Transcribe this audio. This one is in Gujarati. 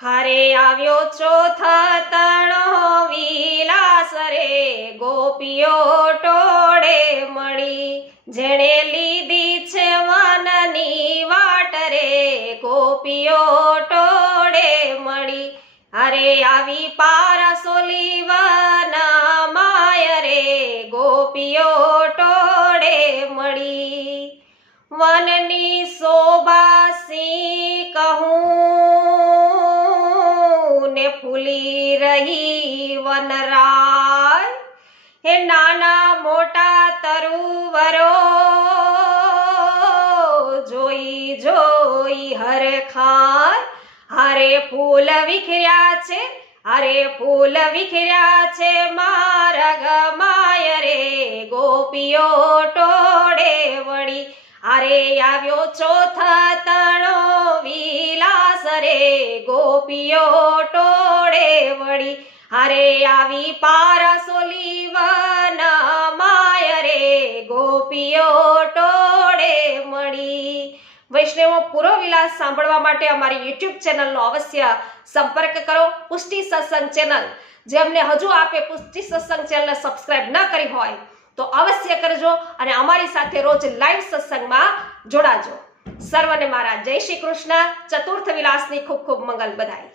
હારે આવ્યો ચોથતણો વિલાસ રે, ગોપીઓ ટોળે મળી, જેણે લીધી છે વનની વાટ રે, ગોપીઓ ટોળે મળી. હારે આવી પારસોલી વન માય રે, ગોપીઓ ટોળે મળી. વનની શોભા સિંહ કહું ને ફૂલી રહી વનરાય, હે નાના મોટા તરુવરો જોઈ જોઈ હરખાય. હારે ફૂલ વિખર્યા છે, હારે ફૂલ વિખર્યા છે માર્ગ માય રે, ગોપીઓ ટોળે વળી. હારે આવ્યો ચોથતણો વિલાસ રે, ગોપીઓ ટોળે વળી. હારે આવી પારસોલી વન માય રે, ગોપીઓ ટોળે મળી. વૈષ્ણવો, પૂરો વિલાસ સાંભળવા માટે અમારી યુટ્યુબ ચેનલનો અવશ્ય સંપર્ક કરો. પુષ્ટિ સત્સંગ ચેનલ, જેમને હજુ આપે પુષ્ટિ સત્સંગ ચેનલને સબસ્ક્રાઇબ ન કરી હોય તો અવશ્ય કરજો અને અમારી સાથે રોજ લાઈવ સત્સંગમાં જોડાજો. સર્વને મારા જય શ્રી કૃષ્ણ. ચતુર્થ વિલાસની ખૂબ ખૂબ મંગલ બધાય.